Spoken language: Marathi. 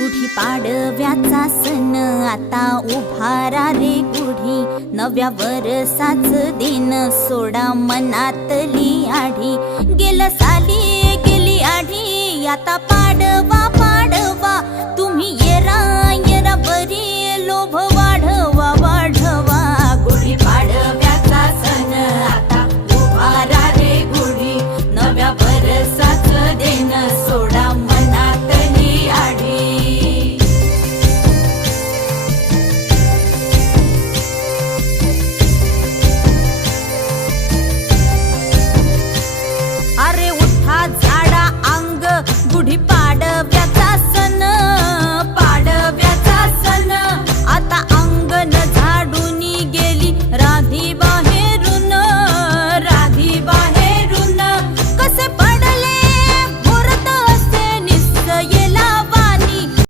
गुढी पाडव्याचा सण आता उभारा रे गुढी, नव्या वरसाच दिन सोडा मनातली आढी। गेलं साली गेली आढी, आता पाडवा